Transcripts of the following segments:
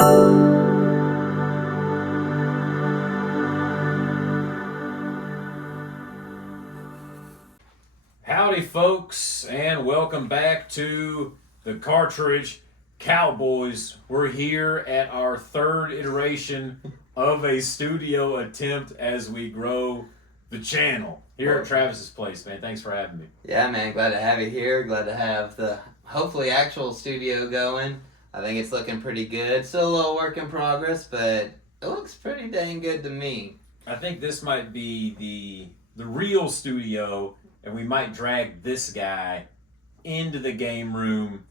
Howdy, folks, and welcome back to the Cartridge Cowboys. We're here at our third iteration of a studio attempt as we grow the channel here at Travis's place, man. Thanks for having me. Yeah, man, glad to have you here. Glad to have the hopefully actual studio going. I think it's looking pretty good. Still a little work in progress, but it looks pretty dang good to me. I think this might be the real studio, and we might drag this guy into the game room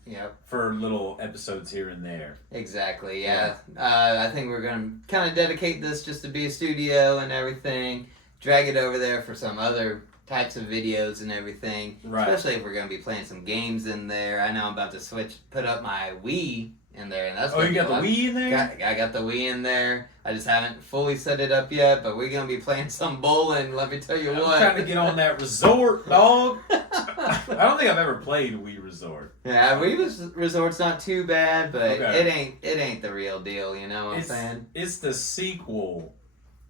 for little episodes here and there. Exactly, yeah. I think we're going to kind of dedicate this just to be a studio and everything. Drag it over there for some other types of videos and everything. Right. Especially if we're going to be playing some games in there. I know I'm about to put up my Wii in there. And that's you got the Wii in there? I got the Wii in there. I just haven't fully set it up yet, but we're going to be playing some bowling, let me tell you what. I'm trying to get on that resort, dog. I don't think I've ever played Wii Resort. Yeah, Wii Resort's not too bad, but it ain't the real deal, you know what I'm saying? It's the sequel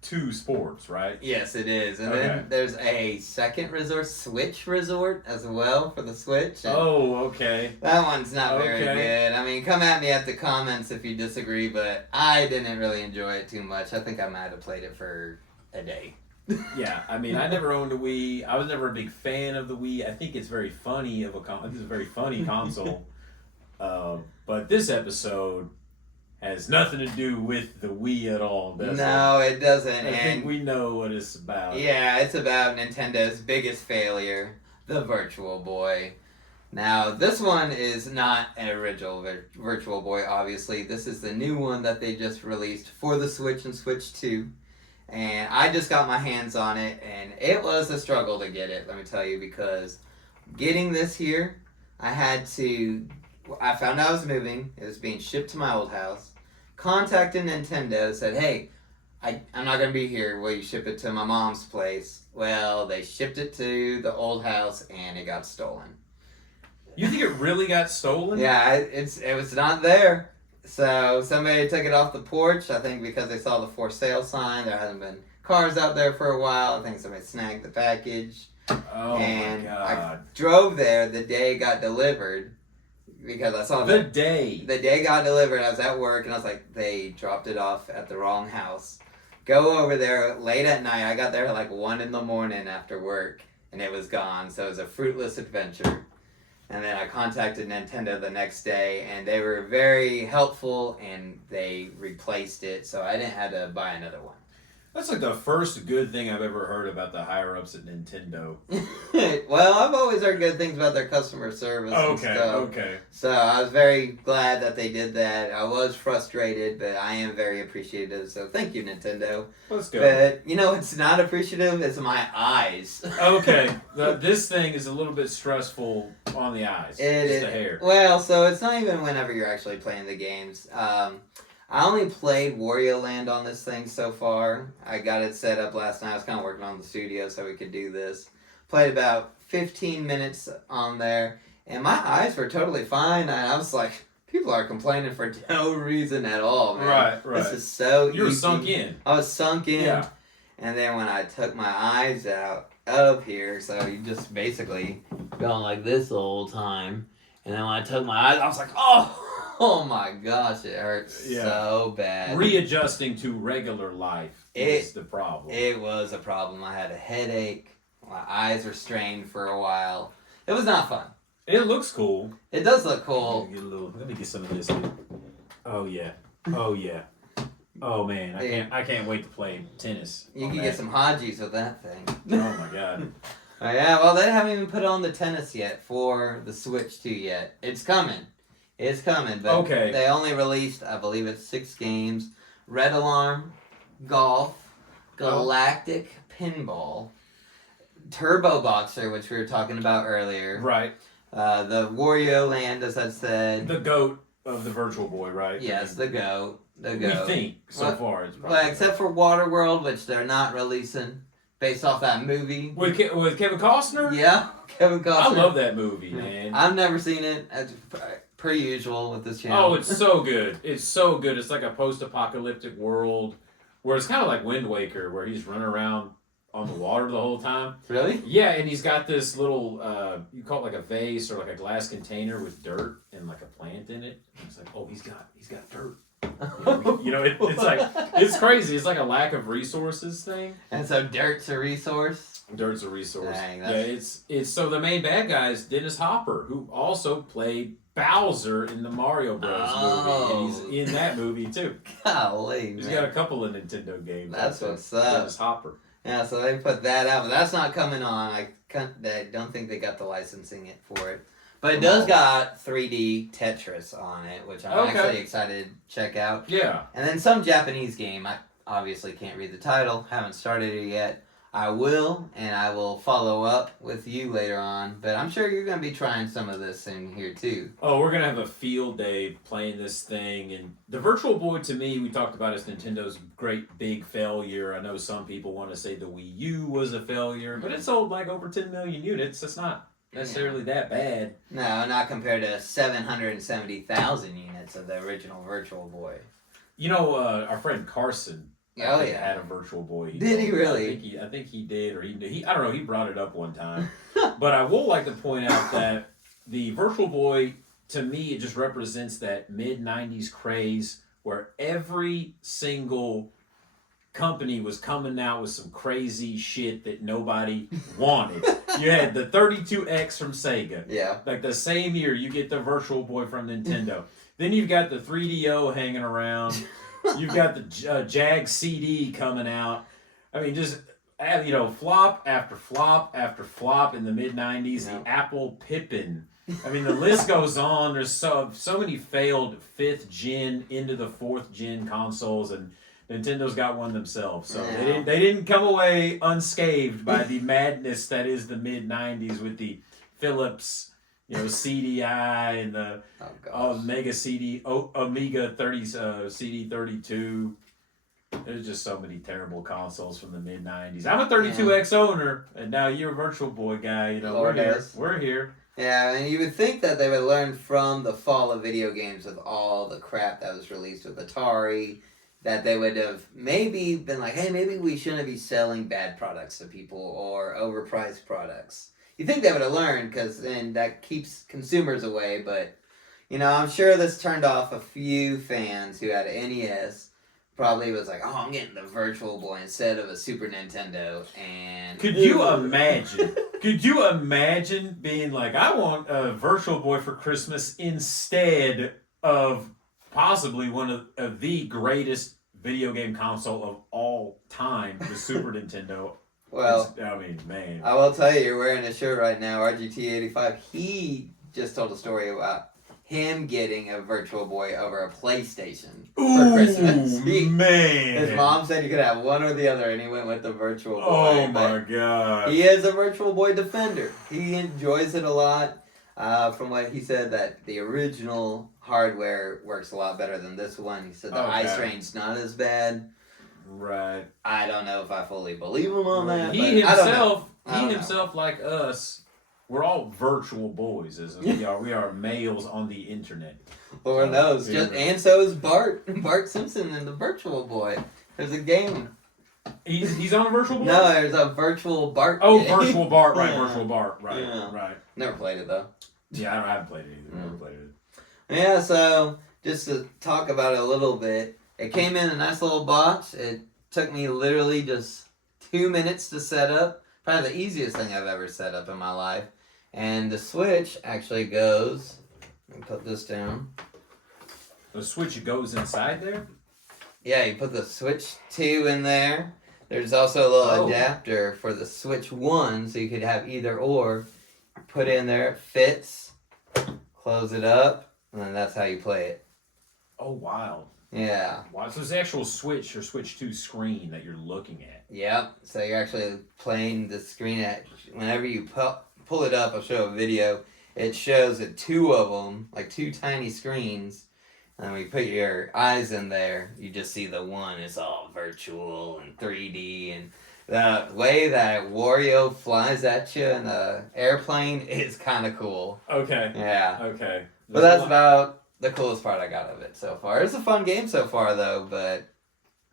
to sports, right? Yes, it is. And then there's a second resort, Switch Resort, as well for the Switch. Okay. That one's not very good. I mean, come at me at the comments if you disagree, but I didn't really enjoy it too much. I think I might have played it for a day. Yeah, I mean, I never owned a Wii. I was never a big fan of the Wii. I think it's very funny it's a very funny console. But this episode has nothing to do with the Wii at all, does it? No, it doesn't. I think we know what it's about. Yeah, it's about Nintendo's biggest failure, the Virtual Boy. Now, this one is not an original Virtual Boy, obviously. This is the new one that they just released for the Switch and Switch 2. And I just got my hands on it, and it was a struggle to get it, let me tell you, because getting this here, I found out I was moving. It was being shipped to my old house. Contacted Nintendo, said, hey, I'm not going to be here. Will you ship it to my mom's place? Well, they shipped it to the old house, and it got stolen. You think it really got stolen? Yeah, it was not there. So somebody took it off the porch, I think because they saw the for sale sign. There hasn't been cars out there for a while. I think somebody snagged the package. Oh, and my God. I drove there the day it got delivered. Because I saw the day got delivered, I was at work, and I was like, they dropped it off at the wrong house. Go over there late at night. I got there at like 1 a.m. after work, and it was gone. So it was a fruitless adventure. And then I contacted Nintendo the next day, and they were very helpful, and they replaced it, so I didn't have to buy another one. That's like the first good thing I've ever heard about the higher-ups at Nintendo. Well, I've always heard good things about their customer service and stuff. Okay. So I was very glad that they did that. I was frustrated, but I am very appreciative. So thank you, Nintendo. Let's go. But, it's not appreciative. It's my eyes. Okay. This thing is a little bit stressful on the eyes. It's the hair. Well, so it's not even whenever you're actually playing the games. I only played Wario Land on this thing so far. I got it set up last night. I was kind of working on the studio so we could do this. Played about 15 minutes on there, and my eyes were totally fine. And I was like, people are complaining for no reason at all, man. Right. This is so easy. You were sunk in. I was sunk in. Yeah. And then when I took my eyes out of here, so you just basically going like this the whole time. And then when I took my eyes, I was like, oh my gosh, it hurts so bad. Readjusting to regular life is the problem. It was a problem. I had a headache. My eyes were strained for a while. It was not fun. It looks cool. It does look cool. Let me get some of this. Oh yeah. Oh man, I can't wait to play tennis. You can get some Hajis with that thing. Oh my God. Oh yeah, well they haven't even put on the tennis yet for the Switch 2 yet. It's coming. It's coming, but they only released, I believe it's 6 games. Red Alarm, Golf, Galactic Pinball, Turbo Boxer, which we were talking about earlier. Right. The Wario Land, as I said. The GOAT of the Virtual Boy, right? Yes, the GOAT. The We GOAT. think, so far, it's probably... Well, except for Waterworld, which they're not releasing, based off that movie. With Kevin Costner? Yeah, Kevin Costner. I love that movie, man. I've never seen it. per usual with this channel. Oh, it's so good. It's so good. It's like a post-apocalyptic world where it's kind of like Wind Waker, where he's running around on the water the whole time. Really? Yeah, and he's got this little, you call it like a vase or like a glass container with dirt and like a plant in it. And it's like, oh, he's got dirt. It's like, it's crazy. It's like a lack of resources thing. And so dirt's a resource? Dirt's a resource. Dang, yeah, it's so the main bad guy is Dennis Hopper, who also played Bowser in the Mario Bros. Movie, and he's in that movie too. Golly, He's got a couple of Nintendo games. That's what's up. Dennis Hopper. Yeah, so they put that out, but that's not coming on. I don't think they got the licensing it for it. But it does got 3D Tetris on it, which I'm actually excited to check out. Yeah. And then some Japanese game. I obviously can't read the title. Haven't started it yet. I will, and I will follow up with you later on. But I'm sure you're going to be trying some of this in here too. Oh, we're going to have a field day playing this thing. And the Virtual Boy, to me, we talked about as Nintendo's great big failure. I know some people want to say the Wii U was a failure, but it sold like over 10 million units. That's not necessarily that bad. No, not compared to 770,000 units of the original Virtual Boy. You know, our friend Carson had a Virtual Boy. Did he really? I think he did, or he I don't know, he brought it up one time. But I will like to point out that the Virtual Boy, to me, it just represents that mid-90s craze where every single company was coming out with some crazy shit that nobody wanted. You had the 32X from Sega. Yeah. Like the same year, you get the Virtual Boy from Nintendo. Then you've got the 3DO hanging around. You've got the Jag CD coming out. I mean, just, flop after flop after flop in the mid-90s. Yeah. The Apple Pippin. I mean, the list goes on. There's so many failed 5th gen into the 4th gen consoles, and Nintendo's got one themselves. So they didn't come away unscathed by the madness that is the mid-90s with the Philips, CDI and the Omega Amiga 30 CD32. There's just so many terrible consoles from the mid-90s. I'm a 32X owner, and now you're a Virtual Boy guy. We're here. Yeah, and you would think that they would learn from the fall of video games with all the crap that was released with Atari, that they would have maybe been like, hey, maybe we shouldn't be selling bad products to people or overpriced products. You think they would have learned, because then that keeps consumers away, but, I'm sure this turned off a few fans who had an NES, probably was like, oh, I'm getting the Virtual Boy instead of a Super Nintendo, and... Could you imagine being like, I want a Virtual Boy for Christmas instead of possibly one of the greatest video game console of all time, the Super Nintendo? Well, man. I will tell you, you're wearing a shirt right now, RGT85. He just told a story about him getting a Virtual Boy over a PlayStation for Christmas. Man. His mom said you could have one or the other, and he went with the Virtual Boy. Oh, my God. He is a Virtual Boy defender. He enjoys it a lot. From what he said, that the original hardware works a lot better than this one. He said the ice range's not as bad. Right. I don't know if I fully believe him on that. He himself, like us, we're all virtual boys. We are males on the internet. Lord knows. And so is Bart Simpson in the Virtual Boy. There's a game. He's on a Virtual Boy? No, there's a Virtual Bart. Oh, Virtual Bart, right? Yeah. Virtual Bart, right? Yeah. Right. Never played it though. Yeah, I haven't played it either. Never played it. Yeah, so just to talk about it a little bit. It came in a nice little box. It took me literally just 2 minutes to set up. Probably the easiest thing I've ever set up in my life. And the switch actually goes... Let me put this down. The switch goes inside there? Yeah, you put the switch 2 in there. There's also a little adapter for the switch 1, so you could have either or. Put it in there, it fits. Close it up, and then that's how you play it. Oh, wow. Yeah. Wow, so it's the actual switch or switch 2 screen that you're looking at. Yep. So you're actually playing the screen at... Whenever you pull it up, I'll show a video. It shows that 2 of them, like 2 tiny screens. And when you put your eyes in there, you just see the one. It's all virtual and 3D. And the way that Wario flies at you in the airplane is kind of cool. Okay. Yeah. Okay. But that's about the coolest part I got of it so far. It's a fun game so far, though, but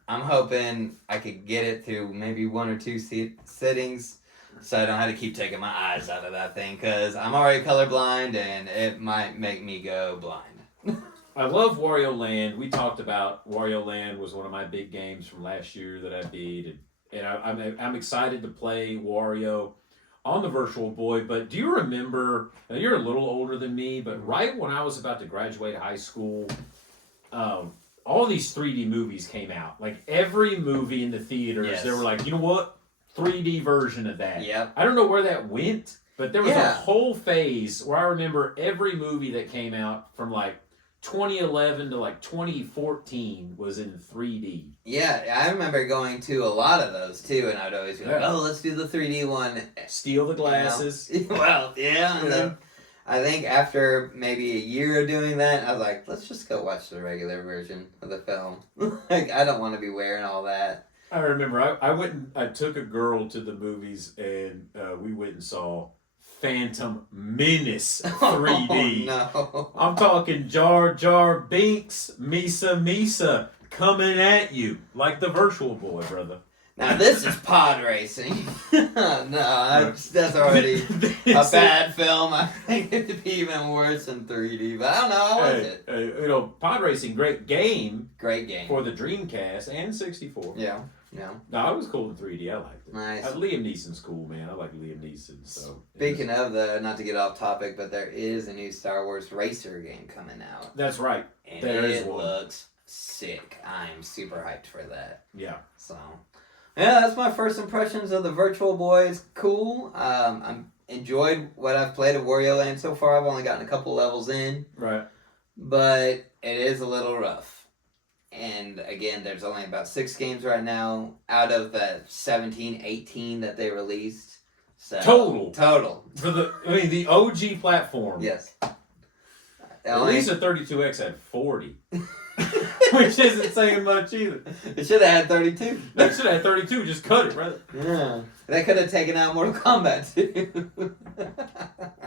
I'm hoping I could get it through maybe 1 or 2 sittings so I don't have to keep taking my eyes out of that thing, because I'm already colorblind and it might make me go blind. I love Wario Land. We talked about Wario Land was one of my big games from last year that I beat, and I'm excited to play Wario on the Virtual Boy. But do you remember? Now you're a little older than me, but right when I was about to graduate high school, all these 3D movies came out. Like every movie in the theaters, they were like, you know what, 3D version of that. Yep. I don't know where that went, but there was a whole phase where I remember every movie that came out from like 2011 to like 2014 was in 3D. Yeah, I remember going to a lot of those too, and I'd always be like, "Oh, let's do the 3D one." Steal the glasses. You know? Well, yeah, and then I think after maybe a year of doing that, I was like, "Let's just go watch the regular version of the film." Like, I don't want to be wearing all that. I remember I took a girl to the movies, and we went and saw Phantom Menace 3D. Oh, no. I'm talking Jar Jar Binks, Misa coming at you like the Virtual Boy, brother. Now this is pod racing. That's already a bad film. I think it'd be even worse in 3D, but I don't know. How was it? Pod racing, great game. Great game for the Dreamcast and 64. Yeah. No, it was cool in 3D. I liked it. Nice. Liam Neeson's cool, man. I like Liam Neeson. So speaking of not to get off topic, but there is a new Star Wars Racer game coming out. That's right. And it looks sick. I am super hyped for that. Yeah. So, yeah, that's my first impressions of the Virtual Boy. It's cool. I'm enjoyed what I've played of Wario Land so far. I've only gotten a couple levels in. Right. But it is a little rough. And again, there's only about 6 games right now out of the 17, 18 that they released. So, total. For the OG platform. Yes. At least the 32X had 40. Which isn't saying much either. It should have had 32. They should have had 32. Just cut it, brother. Yeah. They could have taken out Mortal Kombat too.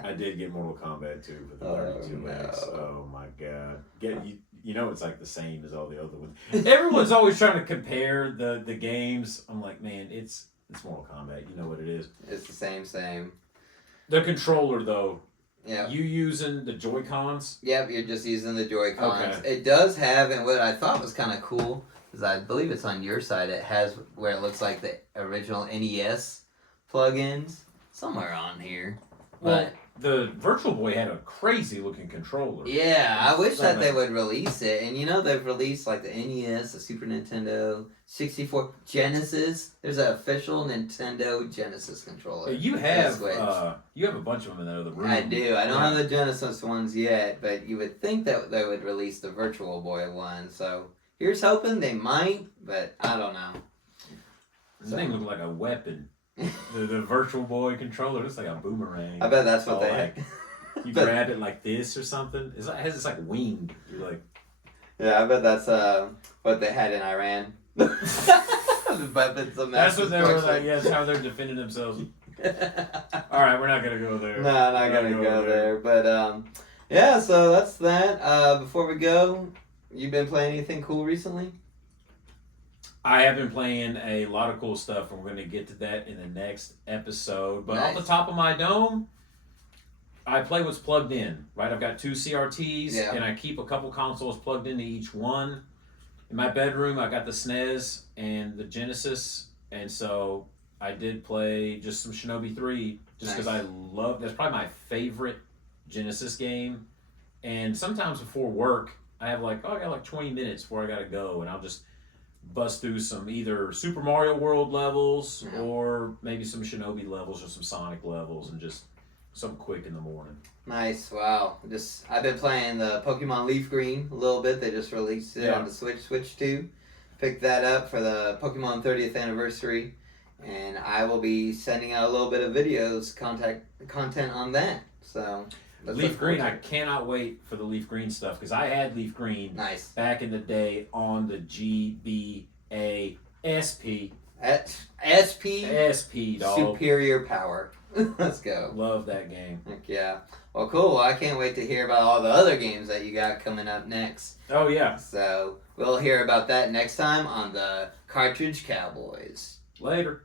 I did get Mortal Kombat 2 for the 32X. No. Oh my god. You know it's like the same as all the other ones. Everyone's always trying to compare the games. I'm like, man, it's Mortal Kombat. You know what it is. It's the same. The controller though. Yeah. You using the Joy-Cons? Yep, you're just using the Joy-Cons. Okay. It does have, and what I thought was kind of cool, is I believe it's on your side, it has where it looks like the original NES plugins. Somewhere on here. Well, the Virtual Boy had a crazy looking controller. Yeah, I wish that they would release it. And they've released like the NES, the Super Nintendo, 64, Genesis. There's an official Nintendo Genesis controller. You have a bunch of them in the other room. I do. I don't have the Genesis ones yet, but you would think that they would release the Virtual Boy one. So here's hoping they might, but I don't know. This thing looked like a weapon. The Virtual Boy controller looks like a boomerang. I bet that's what they had. You grab it like this or something. It's like winged. You're like, yeah, I bet that's what they had in Iran. That's what they were like. Yeah, that's how they're defending themselves. All right, we're not gonna go there. No, not gonna go there. But yeah, so that's that. Before we go, you been playing anything cool recently? I have been playing a lot of cool stuff, and we're going to get to that in the next episode. But off the top of my dome, I play what's plugged in, right? I've got 2 CRTs, and I keep a couple consoles plugged into each one. In my bedroom, I got the SNES and the Genesis, and so I did play just some Shinobi 3, just because that's probably my favorite Genesis game. And sometimes before work, I have I got 20 minutes before I got to go, and I'll just bust through some either Super Mario World levels or maybe some Shinobi levels or some Sonic levels, and just something quick in the morning. Nice, wow. I've been playing the Pokemon Leaf Green a little bit. They just released it on the Switch 2. Picked that up for the Pokemon 30th anniversary, and I will be sending out a little bit of videos, content on that. So Leaf Green, I cannot wait for the Leaf Green stuff, because I had Leaf Green back in the day on the GBA SP. SP, SP, dog. Superior Power. Let's go. Love that game. Heck yeah. Well, cool. I can't wait to hear about all the other games that you got coming up next. Oh, yeah. So we'll hear about that next time on the Cartridge Cowboys. Later.